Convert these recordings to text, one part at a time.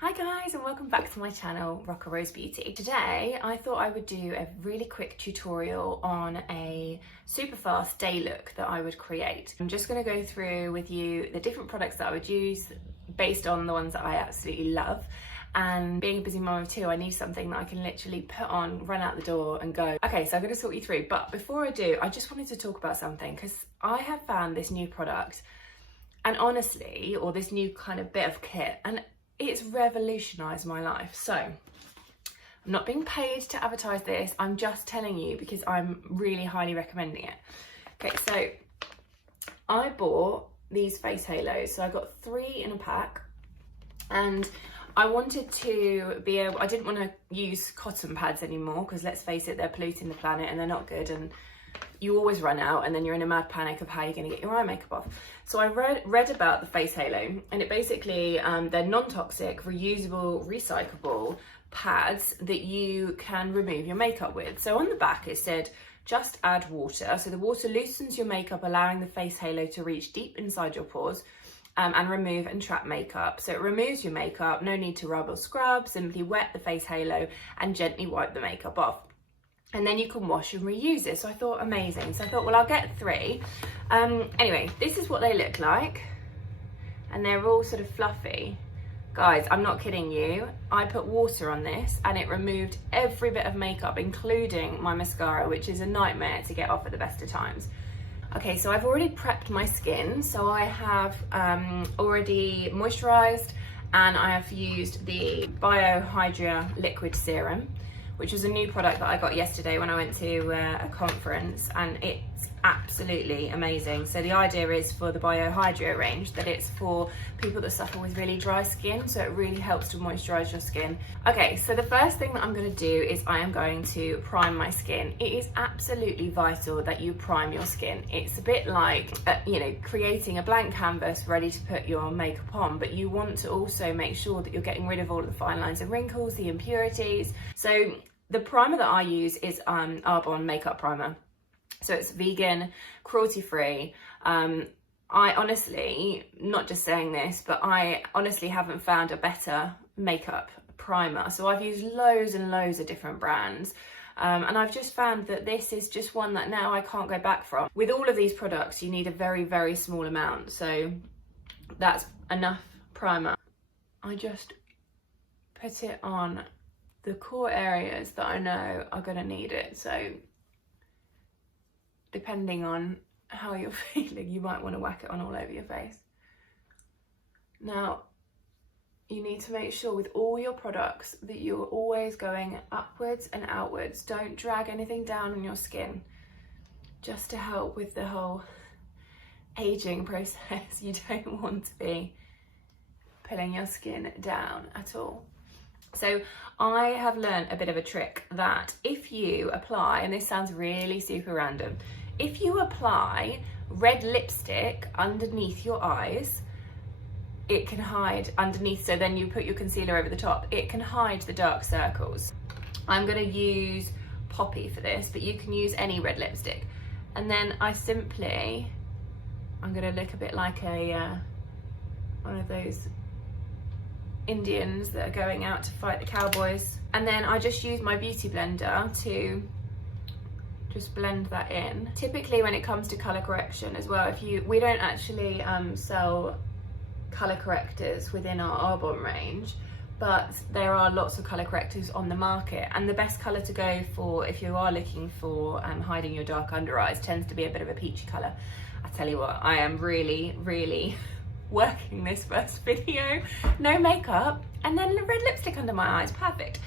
Hi guys, and welcome back to my channel, Rocca-Rose Beauty. Today I thought I would do a really quick tutorial on a super fast day look that I would create. I'm just going to go through with you the different products that I would use based on the ones that I absolutely love. And being a busy mum of two, I need something that I can literally put on, run out the door and go. Okay, so I'm going to talk you through, but before I do, I just wanted to talk about something because I have found this new product and honestly, or this new kind of bit of kit, and it's revolutionised my life. So I'm not being paid to advertise this, I'm just telling you because I'm really highly recommending it. Okay, so I bought these face halos. So I got 3 in a pack, and I wanted to be able, I didn't want to use cotton pads anymore because let's face it, they're polluting the planet and they're not good, and you always run out and then you're in a mad panic of how you're going to get your eye makeup off. So I read about the face halo, and it basically, they're non-toxic, reusable, recyclable pads that you can remove your makeup with. So on the back it said, just add water. So the water loosens your makeup, allowing the face halo to reach deep inside your pores and remove and trap makeup. So it removes your makeup, no need to rub or scrub, simply wet the face halo and gently wipe the makeup off. And then you can wash and reuse it. So I thought, amazing. So I thought, well, I'll get 3. Anyway, this is what they look like. And they're all sort of fluffy. Guys, I'm not kidding you. I put water on this and it removed every bit of makeup, including my mascara, which is a nightmare to get off at the best of times. Okay, so I've already prepped my skin. So I have already moisturized, and I have used the Biohydria liquid serum, which was a new product that I got yesterday when I went to a conference, and it's absolutely amazing. So the idea is for the Biohydria range that it's for people that suffer with really dry skin, so it really helps to moisturize your skin. Okay, so the first thing that I'm going to do is I am going to prime my skin. It is absolutely vital that you prime your skin. It's a bit like, creating a blank canvas ready to put your makeup on, but you want to also make sure that you're getting rid of all of the fine lines and wrinkles, the impurities. So the primer that I use is Arbonne Makeup Primer. So it's vegan, cruelty-free. I honestly, not just saying this, but I honestly haven't found a better makeup primer. So I've used loads and loads of different brands. And I've just found that this is just one that now I can't go back from. With all of these products, you need a very, very small amount. So that's enough primer. I just put it on the core areas that I know are going to need it. So depending on how you're feeling, you might want to whack it on all over your face. Now, you need to make sure with all your products that you're always going upwards and outwards. Don't drag anything down on your skin, just to help with the whole aging process. You don't want to be pulling your skin down at all. So I have learned a bit of a trick that if you apply, and this sounds really super random, if you apply red lipstick underneath your eyes, it can hide underneath. So then you put your concealer over the top, it can hide the dark circles. I'm going to use Poppy for this, but you can use any red lipstick. And then I'm going to look a bit like a one of those Indians that are going out to fight the cowboys. And then I just use my beauty blender to just blend that in. Typically when it comes to color correction as well, we don't actually sell color correctors within our Arbonne range, but there are lots of color correctors on the market, and the best color to go for if you are looking for hiding your dark under eyes tends to be a bit of a peachy color. I tell you what, I am really working this first video, no makeup, and then the red lipstick under my eyes, perfect.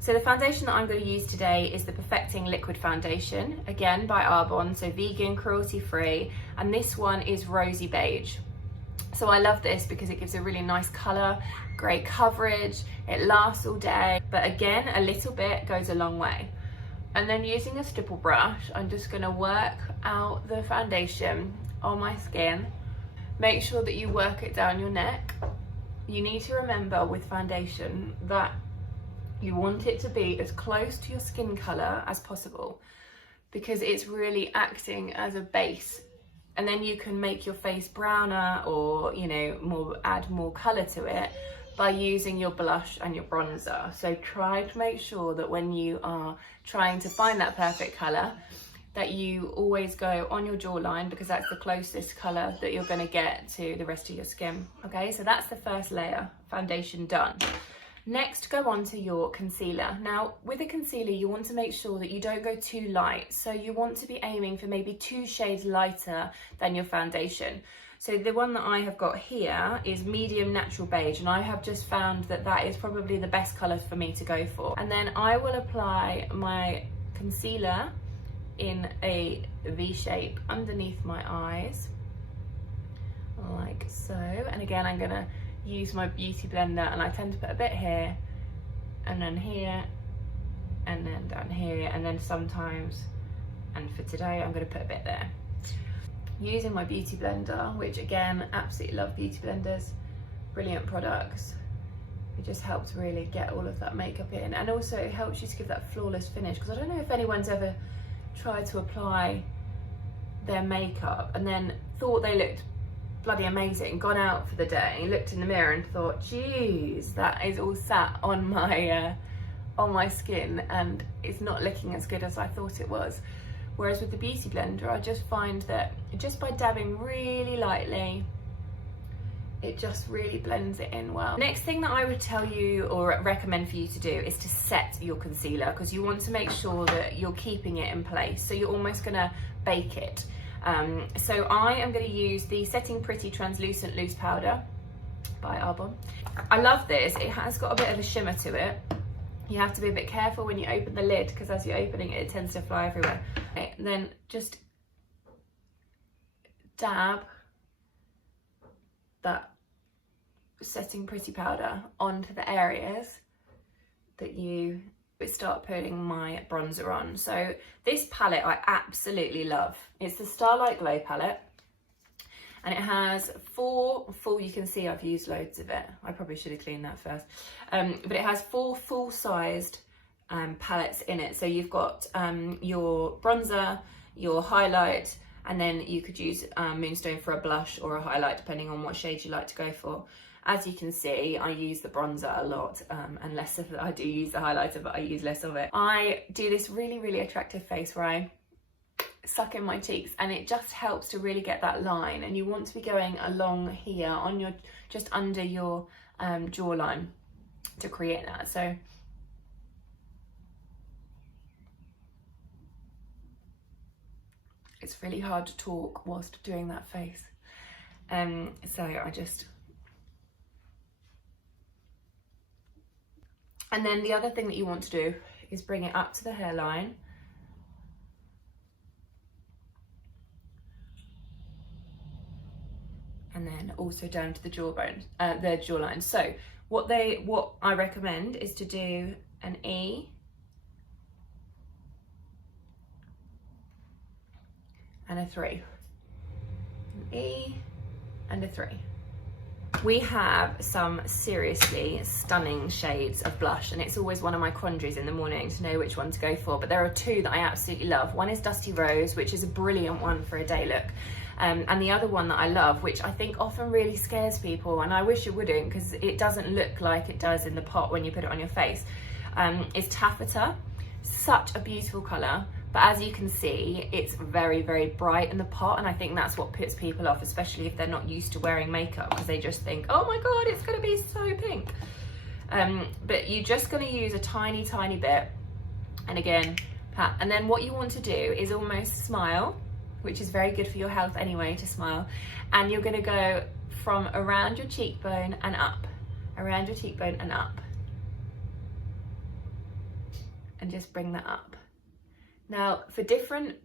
So the foundation that I'm going to use today is the Perfecting Liquid Foundation, again by Arbonne, so vegan, cruelty-free, and this one is Rosy Beige. So I love this because it gives a really nice colour, great coverage, it lasts all day, but again, a little bit goes a long way. And then using a stipple brush, I'm just going to work out the foundation on my skin. Make sure that you work it down your neck. You need to remember with foundation that you want it to be as close to your skin colour as possible, because it's really acting as a base and then you can make your face browner or, you know, add more colour to it. by using your blush and your bronzer. So try to make sure that when you are trying to find that perfect colour, that you always go on your jawline, because that's the closest colour that you're going to get to the rest of your skin. Okay, so that's the first layer, foundation done. Next, go on to your concealer. Now, with a concealer, you want to make sure that you don't go too light. So you want to be aiming for maybe 2 shades lighter than your foundation. So the one that I have got here is medium natural beige, and I have just found that that is probably the best colour for me to go for. And then I will apply my concealer in a V shape underneath my eyes, like so. And again, I'm gonna use my beauty blender, and I tend to put a bit here, and then here, and then down here, and then sometimes, and for today, I'm gonna put a bit there. Using my beauty blender, which again, absolutely love beauty blenders, brilliant products. It just helps really get all of that makeup in, and also it helps you to give that flawless finish, because I don't know if anyone's ever tried to apply their makeup and then thought they looked bloody amazing, gone out for the day, looked in the mirror and thought, geez, that is all sat on my skin and it's not looking as good as I thought it was. Whereas with the beauty blender, I just find that just by dabbing really lightly, it just really blends it in well. Next thing that I would tell you or recommend for you to do is to set your concealer, because you want to make sure that you're keeping it in place. So you're almost gonna bake it. So I am going to use the Setting Pretty Translucent Loose Powder by Arbonne. I love this. It has got a bit of a shimmer to it. You have to be a bit careful when you open the lid, because as you're opening it, it tends to fly everywhere. Okay, and then just dab that Setting Pretty powder onto the areas that you start putting my bronzer on. So this palette I absolutely love. It's the Starlight Glow palette, and it has 4 full, you can see I've used loads of it. I probably should have cleaned that first. But it has 4 full-sized palettes in it. So you've got your bronzer, your highlight, and then you could use Moonstone for a blush or a highlight, depending on what shade you like to go for. As you can see, I use the bronzer a lot, and less of it. I do use the highlighter, but I use less of it. I do this really, really attractive face where I suck in my cheeks, and it just helps to really get that line. And you want to be going along here on your, just under your jawline to create that. So it's really hard to talk whilst doing that face. So I just, and then the other thing that you want to do is bring it up to the hairline. And then also down to the jawbone, the jawline. So what I recommend is to do an E and a 3. An E and a 3. We have some seriously stunning shades of blush, and it's always one of my quandaries in the morning to know which one to go for, but there are 2 that I absolutely love. One is Dusty Rose, which is a brilliant one for a day look. And the other one that I love, which I think often really scares people, and I wish it wouldn't, because it doesn't look like it does in the pot when you put it on your face, is Taffeta. Such a beautiful colour, but as you can see, it's very, very bright in the pot, and I think that's what puts people off, especially if they're not used to wearing makeup, because they just think, oh my god, it's going to be so pink. But you're just going to use a tiny, tiny bit, and again, pat. And then what you want to do is almost smile, which is very good for your health anyway, to smile. And you're going to go from around your cheekbone and up, around your cheekbone and up, and just bring that up. Now, for different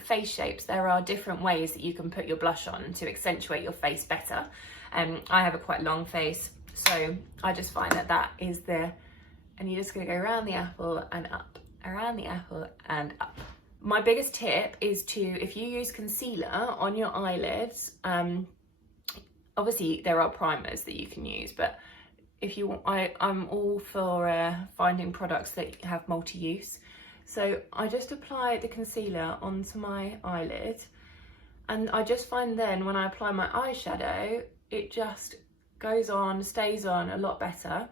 face shapes, there are different ways that you can put your blush on to accentuate your face better. I have a quite long face, so I just find that that is and you're just going to go around the apple and up, around the apple and up. My biggest tip is to, if you use concealer on your eyelids, obviously there are primers that you can use, but if you want, I'm all for finding products that have multi-use. So I just apply the concealer onto my eyelid, and I just find then when I apply my eyeshadow, it just goes on, stays on a lot better.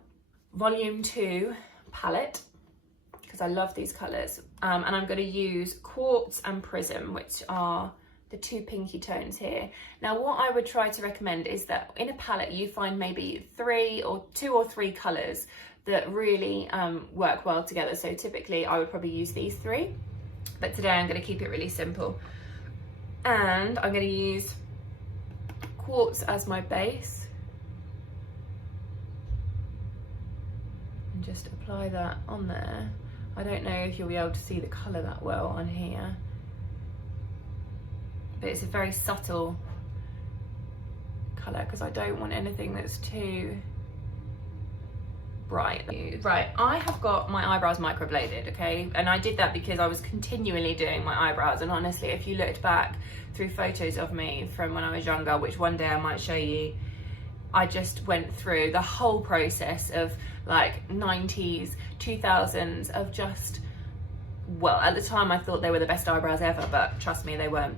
Volume 2 palette, because I love these colours. And I'm going to use Quartz and Prism, which are the two pinky tones here. Now, what I would try to recommend is that in a palette you find maybe 2 or 3 colours that really work well together. So typically I would probably use these 3, but today I'm going to keep it really simple. And I'm going to use Quartz as my base and just apply that on there. I don't know if you'll be able to see the colour that well on here, but it's a very subtle colour because I don't want anything that's too bright. Right, I have got my eyebrows microbladed, okay? And I did that because I was continually doing my eyebrows, and honestly, if you looked back through photos of me from when I was younger, which one day I might show you, I just went through the whole process of like 90s, 2000s of just, well, at the time I thought they were the best eyebrows ever, but trust me, they weren't.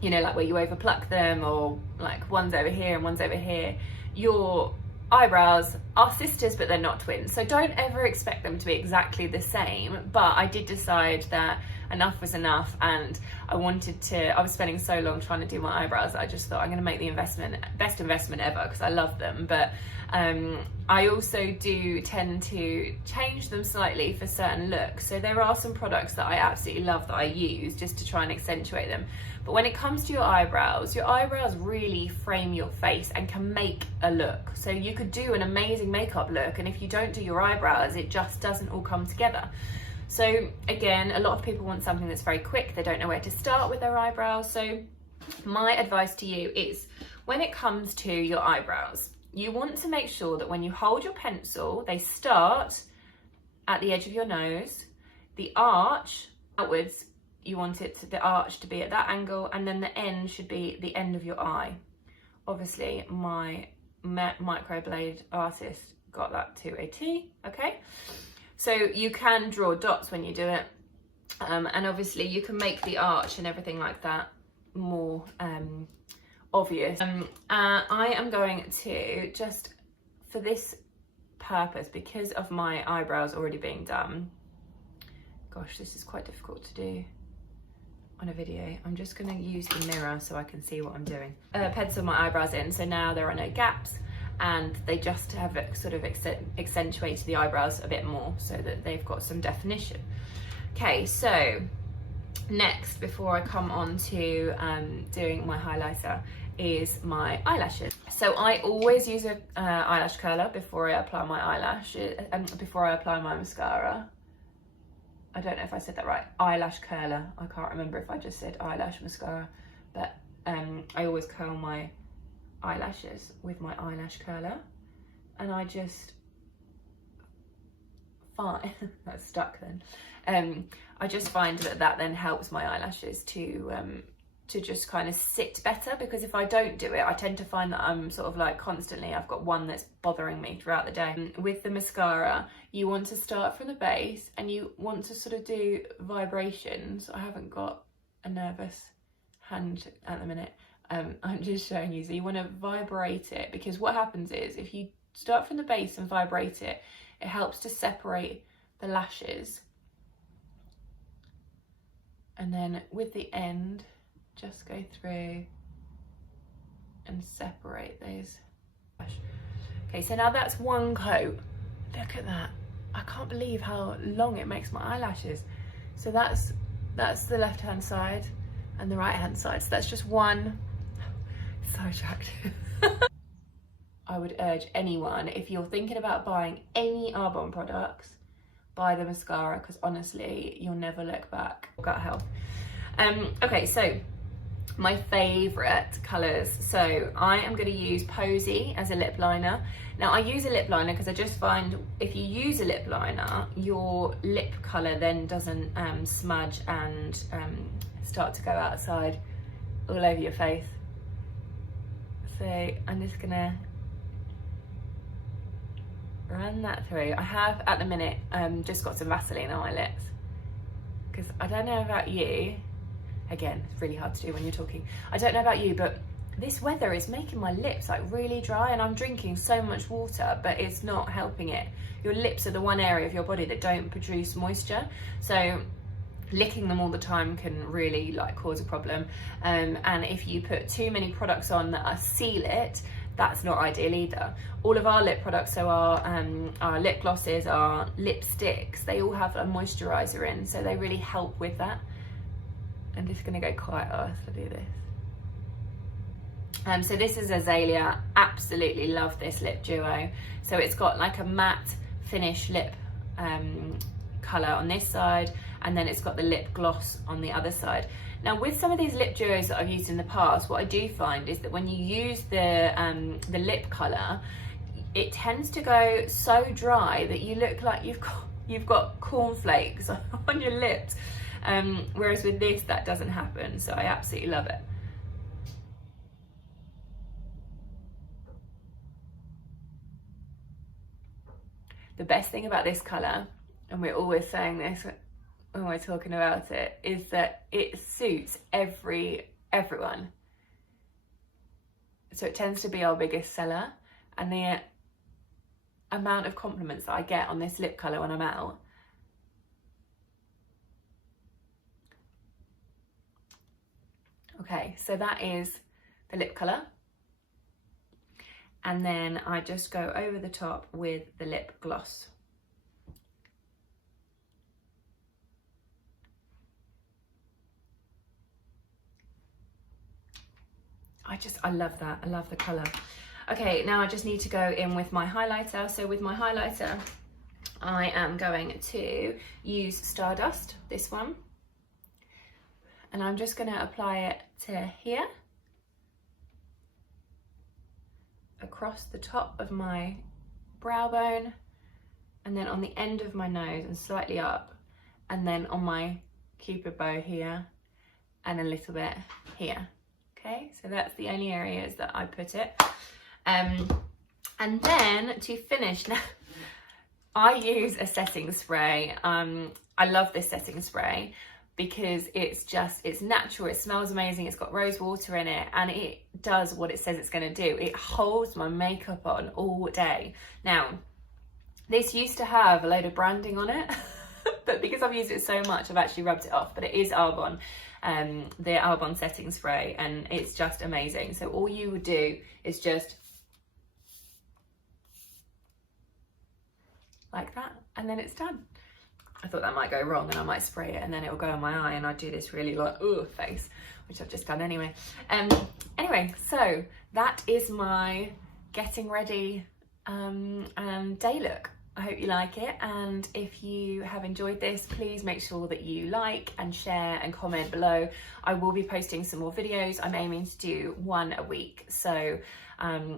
You know, like where you overpluck them, or like one's over here and one's over here. Your eyebrows are sisters, but they're not twins, so don't ever expect them to be exactly the same. But I did decide that enough was enough, and I was spending so long trying to do my eyebrows that I just thought I'm going to make the best investment ever, because I love them. But I also do tend to change them slightly for certain looks. So there are some products that I absolutely love that I use just to try and accentuate them. But when it comes to your eyebrows really frame your face and can make a look. So you could do an amazing makeup look, and if you don't do your eyebrows, it just doesn't all come together. So again, a lot of people want something that's very quick. They don't know where to start with their eyebrows. So my advice to you is, when it comes to your eyebrows, you want to make sure that when you hold your pencil, they start at the edge of your nose, the arch outwards, you want the arch to be at that angle, and then the end should be the end of your eye. Obviously, my microblade artist got that to a T, okay? So you can draw dots when you do it, and obviously you can make the arch and everything like that more obvious. I am going to, just for this purpose, because of my eyebrows already being done, gosh, this is quite difficult to do on a video. I'm just going to use the mirror so I can see what I'm doing. Pencil my eyebrows in, so now there are no gaps, and they just have sort of accentuated the eyebrows a bit more so that they've got some definition. Okay, so next, before I come on to doing my highlighter, is my eyelashes. So I always use a eyelash curler before I apply my eyelashes, before I apply my mascara. I don't know if I said that right, eyelash curler. I can't remember if I just said eyelash mascara, but I always curl my eyelashes with my eyelash curler, and I just find that's stuck then. I just find that then helps my eyelashes to just kind of sit better, because if I don't do it, I tend to find that I'm sort of like constantly, I've got one that's bothering me throughout the day. With the mascara, you want to start from the base and you want to sort of do vibrations. I haven't got a nervous hand at the minute. I'm just showing you. So you want to vibrate it, because what happens is if you start from the base and vibrate it, it helps to separate the lashes. And then with the end, just go through and separate those. Okay, so now that's one coat. Look at that. I can't believe how long it makes my eyelashes. So that's the left hand side and the right hand side. So that's just one. So attractive. I would urge anyone, if you're thinking about buying any Arbonne products, buy the mascara, because honestly, you'll never look back. Gut health. Okay, so my favourite colours. So I am going to use Posy as a lip liner. Now I use a lip liner because I just find if you use a lip liner, your lip colour then doesn't smudge and start to go outside all over your face. So I'm just going to run that through. I have at the minute just got some Vaseline on my lips, because I don't know about you. Again, it's really hard to do when you're talking. I don't know about you, but this weather is making my lips like really dry, and I'm drinking so much water, but it's not helping it. Your lips are the one area of your body that don't produce moisture, so licking them all the time can really like cause a problem. And if you put too many products on that are seal it, that's not ideal either. All of our lip products, so our lip glosses, our lipsticks, they all have a moisturizer in, so they really help with that. I'm just gonna go quieter to do this. So this is Azalea. Absolutely love this lip duo. So it's got like a matte finish lip colour on this side, and then it's got the lip gloss on the other side. Now with some of these lip duos that I've used in the past, what I do find is that when you use the lip colour, it tends to go so dry that you look like you've got cornflakes on your lips. Whereas with this, that doesn't happen. So I absolutely love it. The best thing about this colour, and we're always saying this when we're talking about it, is that it suits everyone. So it tends to be our biggest seller, and the amount of compliments that I get on this lip colour when I'm out. Okay, so that is the lip colour. And then I just go over the top with the lip gloss. I love that. I love the colour. Okay, now I just need to go in with my highlighter. So with my highlighter, I am going to use Stardust, this one. And I'm just going to apply it to here, across the top of my brow bone, and then on the end of my nose and slightly up, and then on my cupid bow here, and a little bit here. Okay, so that's the only areas that I put it. And then to finish, now I use a setting spray. I love this setting spray because it's natural, it smells amazing, it's got rose water in it, and it does what it says it's going to do. It holds my makeup on all day. Now, this used to have a load of branding on it, but because I've used it so much, I've actually rubbed it off. But it is Arbonne, the Arbonne setting spray, and it's just amazing. So all you would do is just like that, and then it's done. I thought that might go wrong and I might spray it and then it'll go in my eye, and I'd do this really like face, which I've just done anyway. Anyway, so that is my getting ready and day look. I hope you like it, and if you have enjoyed this, please make sure that you like and share and comment below. I will be posting some more videos. I'm aiming to do one a week, so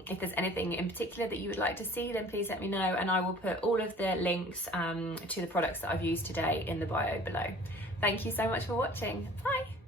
if there's anything in particular that you would like to see, then please let me know, and I will put all of the links to the products that I've used today in the bio below. Thank you so much for watching. Bye.